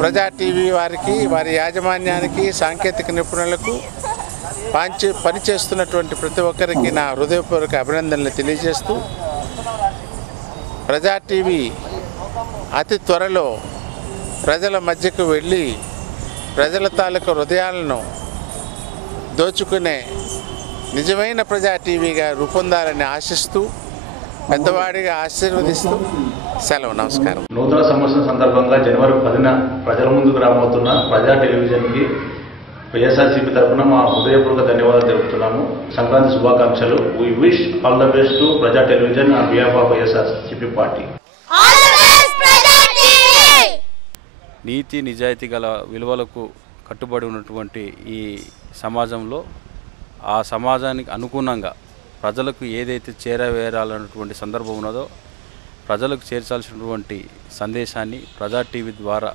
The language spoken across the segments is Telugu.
ప్రజా టీవీ వారికి, వారి యాజమాన్యానికి, సాంకేతిక నిపుణులకు పనిచేస్తున్నటువంటి ప్రతి ఒక్కరికి నా హృదయపూర్వక అభినందనలు తెలియజేస్తూ, ప్రజా టీవీ అతి త్వరలో ప్రజల మధ్యకు వెళ్ళి ప్రజల తాలూకు హృదయాలను దోచుకునే నిజమైన ప్రజా టీవీగా రూపొందాలని ఆశిస్తూ, పెద్దవాడిగా ఆశీర్వదిస్తూ సెలవు. నమస్కారం. నూతన సంవత్సరం సందర్భంగా జనవరి 10న ప్రజల ముందుకు రాబోతున్న ప్రజా టెలివిజన్కి వైఎస్ఆర్సీపీ తరఫున మా హృదయపూర్వక ధన్యవాదాలు తెలుపుతున్నాము. సంక్రాంతి శుభాకాంక్షలు. We wish all the best to Praja television on behalf of YSRCP party. నీతి నిజాయితీ గల విలువలకు కట్టుబడి ఉన్నటువంటి ఈ సమాజంలో ఆ సమాజానికి అనుగుణంగా ప్రజలకు ఏదైతే చేరవేరాలన్నటువంటి సందర్భం ఉన్నదో ప్రజలకు చేర్చాల్సినటువంటి సందేశాన్ని ప్రజా టీవీ ద్వారా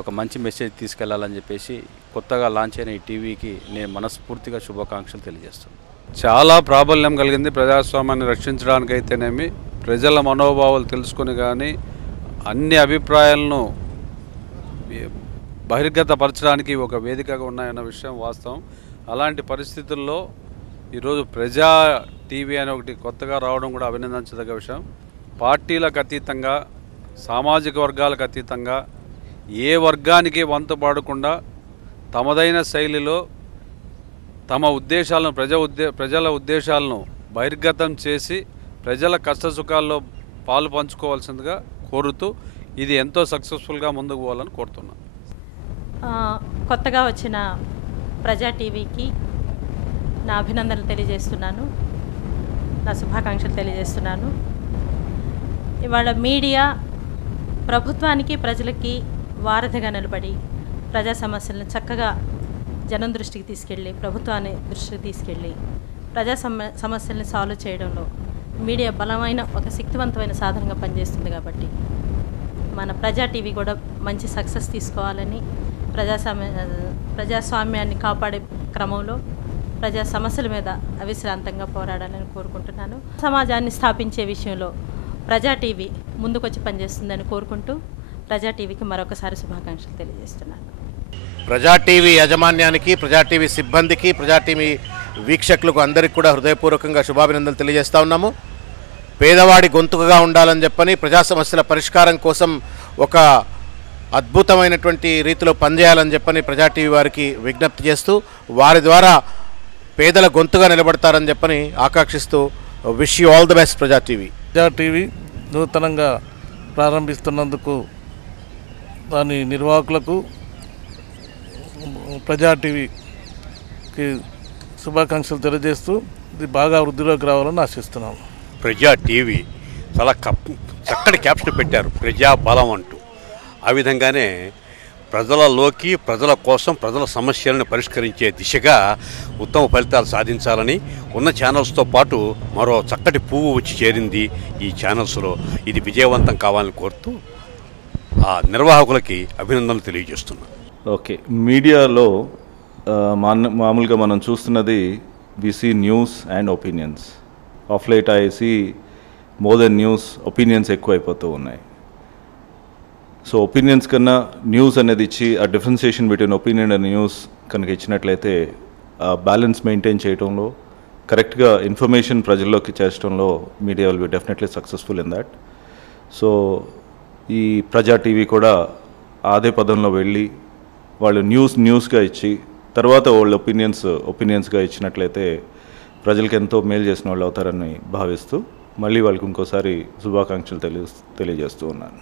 ఒక మంచి మెసేజ్ తీసుకెళ్లాలని చెప్పేసి కొత్తగా లాంచ్ అయిన ఈ టీవీకి నేను మనస్ఫూర్తిగా శుభాకాంక్షలు తెలియజేస్తున్నాను. చాలా ప్రాబల్యం కలిగింది. ప్రజాస్వామ్యాన్ని రక్షించడానికైతేనేమి, ప్రజల మనోభావాలు తెలుసుకొని కానీ అన్ని అభిప్రాయాలను బహిర్గతపరచడానికి ఒక వేదికగా ఉన్నాయన్న విషయం వాస్తవం. అలాంటి పరిస్థితుల్లో ఈరోజు ప్రజా టీవీ అనే ఒకటి కొత్తగా రావడం కూడా అభినందించదగ్గ విషయం. పార్టీలకు అతీతంగా, సామాజిక వర్గాలకు అతీతంగా ఏ వర్గానికి వంతు పాడకుండా తమదైన శైలిలో తమ ఉద్దేశాలను ప్రజల ఉద్దేశాలను బహిర్గతం చేసి ప్రజల కష్టసుఖాల్లో పాలు పంచుకోవాల్సిందిగా కోరుతూ ఇది ఎంతో సక్సెస్ఫుల్గా ముందుకు పోవాలని కోరుతున్నాను. కొత్తగా వచ్చిన ప్రజా టీవీకి నా అభినందనలు తెలియజేస్తున్నాను, నా శుభాకాంక్షలు తెలియజేస్తున్నాను. ఇవాళ మీడియా ప్రభుత్వానికి, ప్రజలకి వారధిగా నిలబడి ప్రజా సమస్యలను చక్కగా జనం దృష్టికి తీసుకెళ్ళి, ప్రభుత్వాన్ని దృష్టికి తీసుకెళ్ళి ప్రజా సమస్యల్ని సాల్వ్ చేయడంలో మీడియా బలమైన ఒక శక్తివంతమైన సాధనంగా పనిచేస్తుంది. కాబట్టి మన ప్రజా టీవీ కూడా మంచి సక్సెస్ తీసుకోవాలని, ప్రజాస్వామ్యాన్ని కాపాడే క్రమంలో ప్రజా సమస్యల మీద అవిశ్రాంతంగా పోరాడాలని కోరుకుంటున్నాను. సమాజాన్ని స్థాపించే విషయంలో ప్రజా టీవీ ముందుకొచ్చి పనిచేస్తుందని కోరుకుంటూ ప్రజా టీవీకి మరొకసారి శుభాకాంక్షలు తెలియజేస్తున్నాను. ప్రజా టీవీ యాజమాన్యానికి, ప్రజా టీవీ సిబ్బందికి, ప్రజా టీవీ వీక్షకులకు అందరికీ కూడా హృదయపూర్వకంగా శుభాభినందనలు తెలియజేస్తూ ఉన్నాము. పేదవాడి గొంతుకగా ఉండాలని చెప్పని, ప్రజా సమస్యల పరిష్కారం కోసం ఒక అద్భుతమైనటువంటి రీతిలో పనిచేయాలని చెప్పని ప్రజా టీవీ వారికి విజ్ఞప్తి చేస్తూ, వారి ద్వారా పేదల గొంతుగా నిలబడతారని చెప్పని ఆకాంక్షిస్తూ wish you all the best ప్రజా టీవీ. ప్రజా టీవీ నూతనంగా ప్రారంభిస్తున్నందుకు దాని నిర్వాహకులకు, ప్రజా టీవీకి శుభాకాంక్షలు తెలియజేస్తూ ఇది బాగా వృద్ధిలోకి రావాలని ఆశిస్తున్నాము. ప్రజా టీవీ చాలా చక్కటి క్యాప్షన్ పెట్టారు, ప్రజా బలం అంటూ. ఆ విధంగానే ప్రజలలోకి, ప్రజల కోసం, ప్రజల సమస్యలను పరిష్కరించే దిశగా ఉత్తమ ఫలితాలు సాధించాలని ఉన్న ఛానల్స్తో పాటు మరో చక్కటి పువ్వు వచ్చి చేరింది ఈ ఛానల్స్లో. ఇది విజయవంతం కావాలని కోరుతూ ఆ నిర్వాహకులకి అభినందనలు తెలియజేస్తున్నాను. ఓకే, మీడియాలో మామూలుగా మనం చూస్తున్నది we see news and opinions. Of late I see more than news, opinions ఎక్కువైపోతూ ఉన్నాయి. సో ఒపీనియన్స్ కన్నా న్యూస్ అనేది ఇచ్చి ఆ differentiation between opinion and news కనుక ఇచ్చినట్లయితే ఆ బ్యాలెన్స్ మెయింటైన్ చేయడంలో, కరెక్ట్గా ఇన్ఫర్మేషన్ ప్రజల్లోకి చేర్చడంలో media will be definitely successful in that. So ఈ ప్రజా టీవీ కూడా అదే పదంలో వెళ్ళి వాళ్ళు న్యూస్గా ఇచ్చి తర్వాత వాళ్ళు ఒపీనియన్స్గా ఇచ్చినట్లయితే ప్రజలకు ఎంతో మేలు చేసిన వాళ్ళు అవుతారని భావిస్తూ మళ్ళీ వాళ్ళకి ఇంకోసారి శుభాకాంక్షలు తెలియజేస్తూ ఉన్నాను.